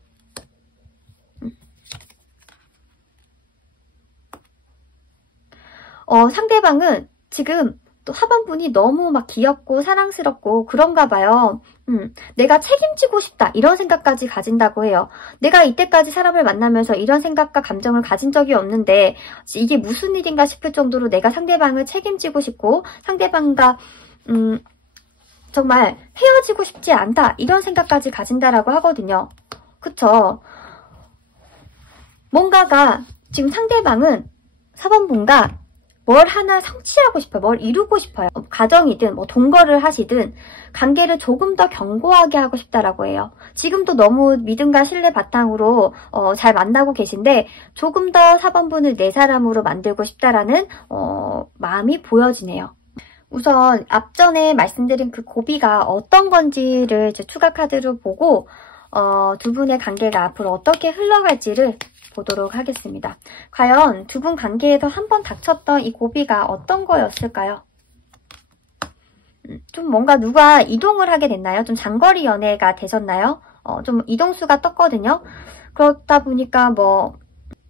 상대방은 지금 또 하반분이 너무 막 귀엽고 사랑스럽고 그런가 봐요. 내가 책임지고 싶다 이런 생각까지 가진다고 해요. 내가 이때까지 사람을 만나면서 이런 생각과 감정을 가진 적이 없는데 이게 무슨 일인가 싶을 정도로 내가 상대방을 책임지고 싶고 상대방과 정말 헤어지고 싶지 않다 이런 생각까지 가진다라고 하거든요. 그쵸? 뭔가가 지금 상대방은 4번분과 뭘 하나 성취하고 싶어요. 뭘 이루고 싶어요. 가정이든 뭐 동거를 하시든 관계를 조금 더 견고하게 하고 싶다라고 해요. 지금도 너무 믿음과 신뢰 바탕으로 잘 만나고 계신데 조금 더 4번분을 내 사람으로 만들고 싶다라는 마음이 보여지네요. 우선 앞전에 말씀드린 그 고비가 어떤 건지를 이제 추가 카드로 보고 두 분의 관계가 앞으로 어떻게 흘러갈지를 보도록 하겠습니다. 과연 두 분 관계에서 한번 닥쳤던 이 고비가 어떤 거였을까요? 좀 뭔가 누가 이동을 하게 됐나요? 좀 장거리 연애가 되셨나요? 좀 이동수가 떴거든요. 그렇다 보니까 뭐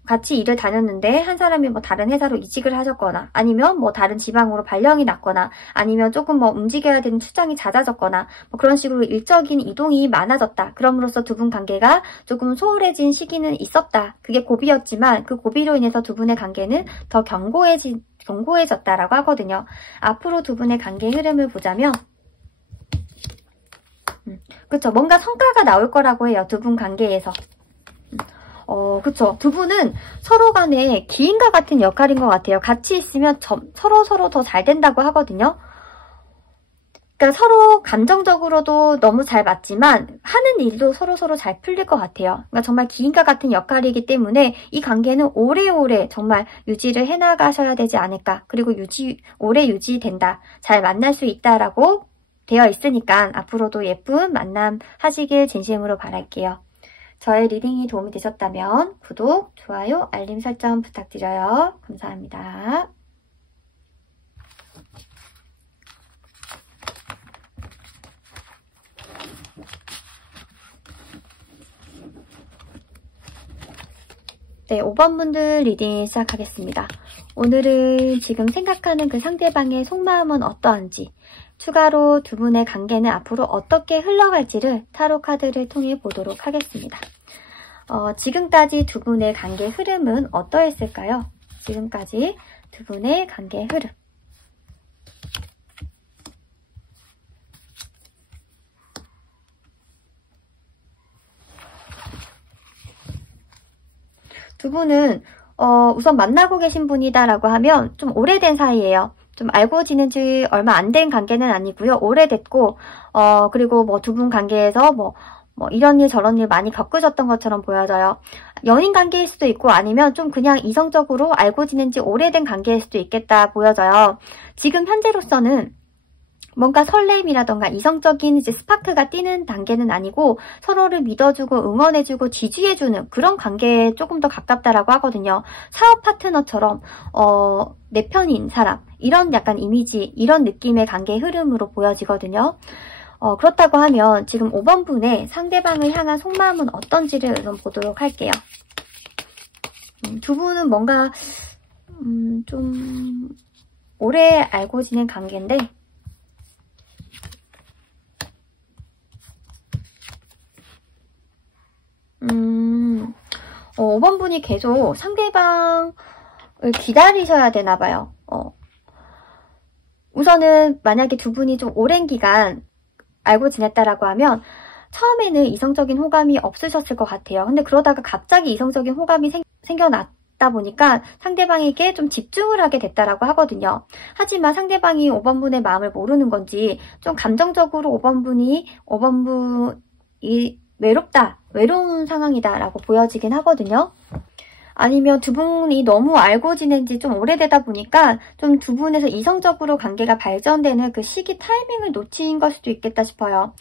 같이 일을 다녔는데 한 사람이 뭐 다른 회사로 이직을 하셨거나 아니면 뭐 다른 지방으로 발령이 났거나 아니면 조금 뭐 움직여야 되는 출장이 잦아졌거나 뭐 그런 식으로 일적인 이동이 많아졌다. 그럼으로써 두 분 관계가 조금 소홀해진 시기는 있었다. 그게 고비였지만 그 고비로 인해서 두 분의 관계는 더 견고해졌다라고 하거든요. 앞으로 두 분의 관계의 흐름을 보자면 그쵸. 뭔가 성과가 나올 거라고 해요. 두 분 관계에서. 그쵸. 두 분은 서로 간에 기인과 같은 역할인 것 같아요. 같이 있으면 서로 더 잘 된다고 하거든요. 그러니까 서로 감정적으로도 너무 잘 맞지만 하는 일도 서로 잘 풀릴 것 같아요. 그러니까 정말 기인과 같은 역할이기 때문에 이 관계는 오래오래 정말 유지를 해나가셔야 되지 않을까. 그리고 오래 유지된다. 잘 만날 수 있다라고 되어 있으니까 앞으로도 예쁜 만남 하시길 진심으로 바랄게요. 저의 리딩이 도움이 되셨다면 구독, 좋아요, 알림 설정 부탁드려요. 감사합니다. 네, 5번분들 리딩 시작하겠습니다. 오늘은 지금 생각하는 그 상대방의 속마음은 어떠한지, 추가로 두 분의 관계는 앞으로 어떻게 흘러갈지를 타로 카드를 통해 보도록 하겠습니다. 지금까지 두 분의 관계 흐름은 어떠했을까요? 지금까지 두 분의 관계 흐름. 두 분은 우선 만나고 계신 분이다라고 하면 좀 오래된 사이예요. 좀 알고 지낸 지 얼마 안 된 관계는 아니고요. 오래됐고 그리고 뭐 두 분 관계에서 뭐 이런 일 저런 일 많이 겪으셨던 것처럼 보여져요. 연인 관계일 수도 있고 아니면 좀 그냥 이성적으로 알고 지낸 지 오래된 관계일 수도 있겠다 보여져요. 지금 현재로서는 뭔가 설렘이라던가 이성적인 이제 스파크가 띄는 단계는 아니고 서로를 믿어주고 응원해주고 지지해주는 그런 관계에 조금 더 가깝다라고 하거든요. 사업 파트너처럼 내 편인 사람 이런 약간 이미지 이런 느낌의 관계 흐름으로 보여지거든요. 그렇다고 하면 지금 5번분의 상대방을 향한 속마음은 어떤지를 좀 보도록 할게요. 두 분은 뭔가 좀 오래 알고 지낸 관계인데 5번분이 계속 상대방을 기다리셔야 되나봐요. 우선은 만약에 두 분이 좀 오랜 기간 알고 지냈다라고 하면 처음에는 이성적인 호감이 없으셨을 것 같아요. 근데 그러다가 갑자기 이성적인 호감이 생겨났다 보니까 상대방에게 좀 집중을 하게 됐다라고 하거든요. 하지만 상대방이 5번분의 마음을 모르는 건지 좀 감정적으로 5번분이 외로운 상황이다라고 보여지긴 하거든요. 아니면 두 분이 너무 알고 지낸 지 좀 오래되다 보니까 좀 두 분에서 이성적으로 관계가 발전되는 그 시기 타이밍을 놓친 걸 수도 있겠다 싶어요.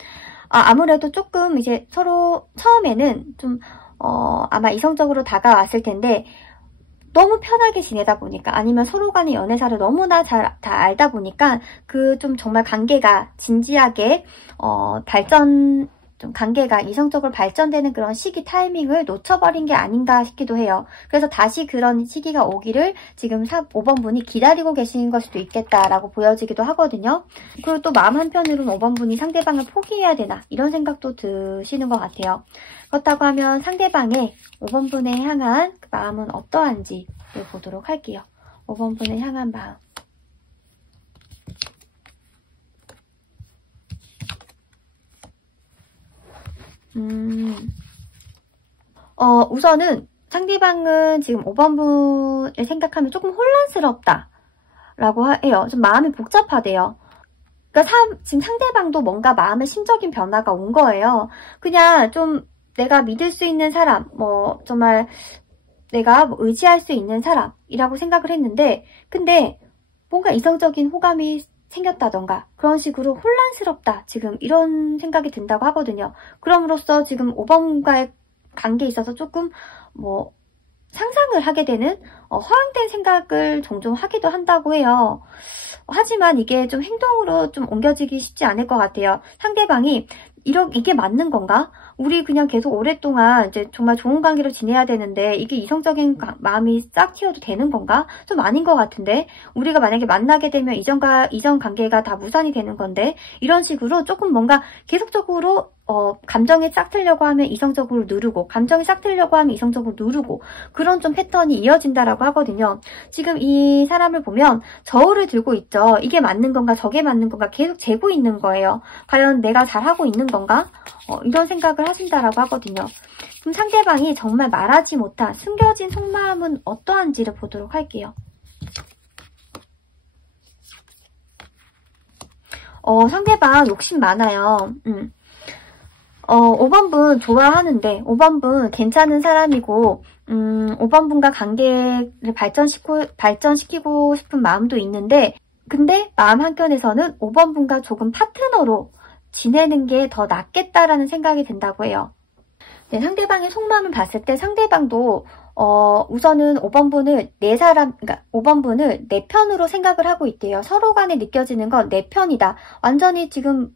아무래도 조금 이제 서로 처음에는 좀 아마 이성적으로 다가왔을 텐데 너무 편하게 지내다 보니까 아니면 서로 간의 연애사를 너무나 다 알다 보니까 그 좀 정말 관계가 진지하게 발전 좀 관계가 이성적으로 발전되는 그런 시기 타이밍을 놓쳐버린 게 아닌가 싶기도 해요. 그래서 다시 그런 시기가 오기를 지금 5번 분이 기다리고 계신 걸 수도 있겠다라고 보여지기도 하거든요. 그리고 또 마음 한편으로는 5번 분이 상대방을 포기해야 되나 이런 생각도 드시는 것 같아요. 그렇다고 하면 상대방의 5번 분에 향한 그 마음은 어떠한지를 보도록 할게요. 5번 분을 향한 마음. 우선은 상대방은 지금 5번 분을 생각하면 조금 혼란스럽다 라고 해요. 좀 마음이 복잡하대요. 그러니까 지금 상대방도 뭔가 마음의 심적인 변화가 온 거예요. 그냥 좀 내가 믿을 수 있는 사람, 뭐 정말 내가 뭐 의지할 수 있는 사람이라고 생각을 했는데, 근데 뭔가 이성적인 호감이 생겼다던가 그런 식으로 혼란스럽다 지금 이런 생각이 든다고 하거든요. 그럼으로써 지금 5번과의 관계에 있어서 조금 뭐 상상을 하게 되는 허황된 생각을 종종 하기도 한다고 해요. 하지만 이게 좀 행동으로 좀 옮겨지기 쉽지 않을 것 같아요. 상대방이 이게 맞는 건가? 우리 그냥 계속 오랫동안 이제 정말 좋은 관계로 지내야 되는데 이게 이성적인 마음이 싹 튀어도 되는 건가? 좀 아닌 것 같은데 우리가 만약에 만나게 되면 이전 관계가 다 무산이 되는 건데 이런 식으로 조금 뭔가 계속적으로 감정이 싹 틀려고 하면 이성적으로 누르고 감정이 싹 틀려고 하면 이성적으로 누르고 그런 좀 패턴이 이어진다라고 하거든요. 지금 이 사람을 보면 저울을 들고 있죠. 이게 맞는 건가 저게 맞는 건가 계속 재고 있는 거예요. 과연 내가 잘하고 있는 건가? 이런 생각을 하신다라고 하거든요. 그럼 상대방이 정말 말하지 못한 숨겨진 속마음은 어떠한지를 보도록 할게요. 상대방 욕심 많아요. 5번 분 좋아하는데 5번 분 괜찮은 사람이고 5번 분과 관계를 발전시키고 싶은 마음도 있는데 근데 마음 한켠에서는 5번 분과 조금 파트너로 지내는 게 더 낫겠다라는 생각이 든다고 해요. 네, 상대방의 속마음을 봤을 때 상대방도 우선은 5번 분을 그러니까 5번 분을 내 편으로 생각을 하고 있대요. 서로 간에 느껴지는 건 내 편이다. 완전히 지금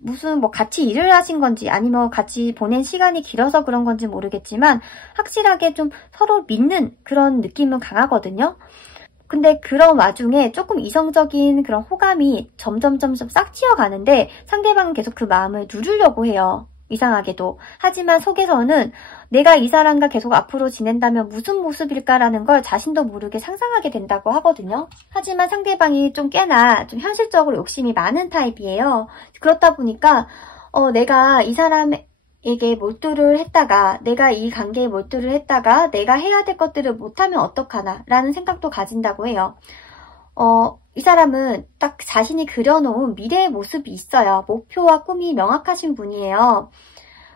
무슨 뭐 같이 일을 하신 건지 아니면 같이 보낸 시간이 길어서 그런 건지 모르겠지만 확실하게 좀 서로 믿는 그런 느낌은 강하거든요. 근데 그런 와중에 조금 이성적인 그런 호감이 점점 싹 튀어가는데 상대방은 계속 그 마음을 누르려고 해요. 이상하게도. 하지만 속에서는 내가 이 사람과 계속 앞으로 지낸다면 무슨 모습일까라는 걸 자신도 모르게 상상하게 된다고 하거든요. 하지만 상대방이 좀 꽤나 좀 현실적으로 욕심이 많은 타입이에요. 그렇다 보니까 내가 이 사람에게 몰두를 했다가 내가 이 관계에 몰두를 했다가 내가 해야 될 것들을 못하면 어떡하나 라는 생각도 가진다고 해요. 이 사람은 딱 자신이 그려놓은 미래의 모습이 있어요. 목표와 꿈이 명확하신 분이에요.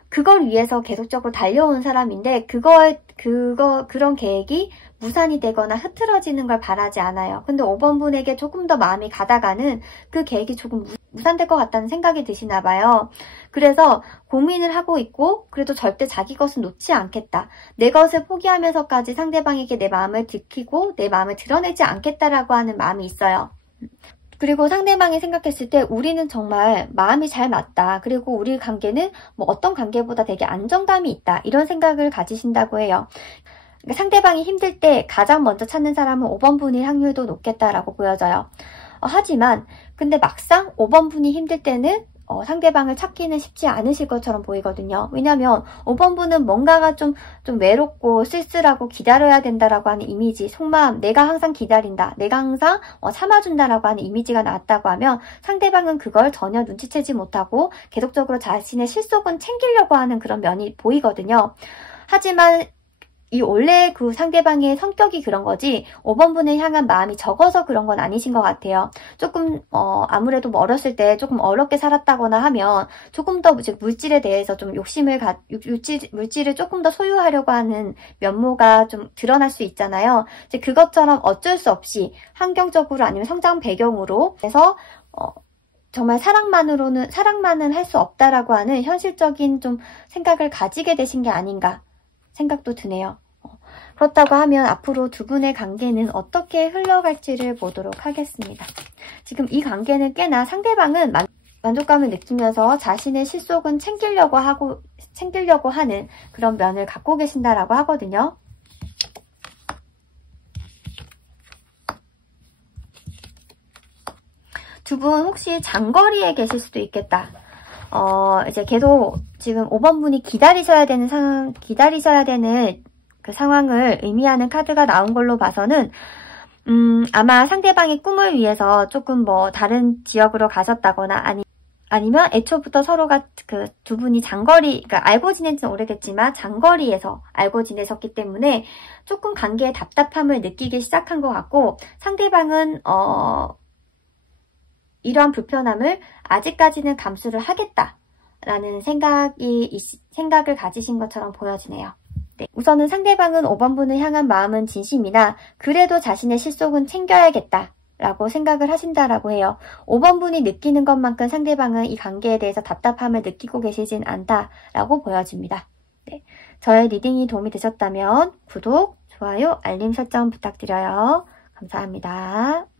그걸 위해서 계속적으로 달려온 사람인데 그런 계획이 무산이 되거나 흐트러지는 걸 바라지 않아요. 근데 5번 분에게 조금 더 마음이 가다가는 그 계획이 조금 무산될 것 같다는 생각이 드시나 봐요. 그래서 고민을 하고 있고 그래도 절대 자기 것은 놓지 않겠다. 내 것을 포기하면서까지 상대방에게 내 마음을 들키고 내 마음을 드러내지 않겠다라고 하는 마음이 있어요. 그리고 상대방이 생각했을 때 우리는 정말 마음이 잘 맞다. 그리고 우리 관계는 뭐 어떤 관계보다 되게 안정감이 있다. 이런 생각을 가지신다고 해요. 그러니까 상대방이 힘들 때 가장 먼저 찾는 사람은 5번 분일 확률도 높겠다라고 보여져요. 하지만 근데 막상 5번 분이 힘들 때는 상대방을 찾기는 쉽지 않으실 것처럼 보이거든요. 왜냐면 5번 분은 뭔가가 좀 외롭고 쓸쓸하고 기다려야 된다라고 하는 이미지, 속마음, 내가 항상 기다린다, 내가 항상 참아준다라고 하는 이미지가 나왔다고 하면 상대방은 그걸 전혀 눈치채지 못하고 계속적으로 자신의 실속은 챙기려고 하는 그런 면이 보이거든요. 하지만 원래 그 상대방의 성격이 그런 거지 5번 분을 향한 마음이 적어서 그런 건 아니신 것 같아요. 조금 아무래도 뭐 어렸을 때 조금 어렵게 살았다거나 하면 조금 더 이제 물질에 대해서 좀 물질을 조금 더 소유하려고 하는 면모가 좀 드러날 수 있잖아요. 이제 그것처럼 어쩔 수 없이 환경적으로 아니면 성장 배경으로 해서 정말 사랑만은 할 수 없다라고 하는 현실적인 좀 생각을 가지게 되신 게 아닌가 생각도 드네요. 그렇다고 하면 앞으로 두 분의 관계는 어떻게 흘러갈지를 보도록 하겠습니다. 지금 이 관계는 꽤나 상대방은 만족감을 느끼면서 자신의 실속은 챙기려고 하는 그런 면을 갖고 계신다라고 하거든요. 두 분 혹시 장거리에 계실 수도 있겠다. 이제 계속 지금 5번 분이 기다리셔야 되는 그 상황을 의미하는 카드가 나온 걸로 봐서는 아마 상대방의 꿈을 위해서 조금 다른 지역으로 가셨다거나 아니면 애초부터 서로가 그 두 분이 그러니까 알고 지낸 지는 오래됐지만 장거리에서 알고 지내셨기 때문에 조금 관계에 답답함을 느끼기 시작한 것 같고, 상대방은 이러한 불편함을 아직까지는 감수를 하겠다라는 생각을 가지신 것처럼 보여지네요. 네, 우선은 상대방은 5번 분을 향한 마음은 진심이나 그래도 자신의 실속은 챙겨야겠다 라고 생각을 하신다라고 해요. 5번 분이 느끼는 것만큼 상대방은 이 관계에 대해서 답답함을 느끼고 계시진 않다라고 보여집니다. 네, 저의 리딩이 도움이 되셨다면 구독, 좋아요, 알림 설정 부탁드려요. 감사합니다.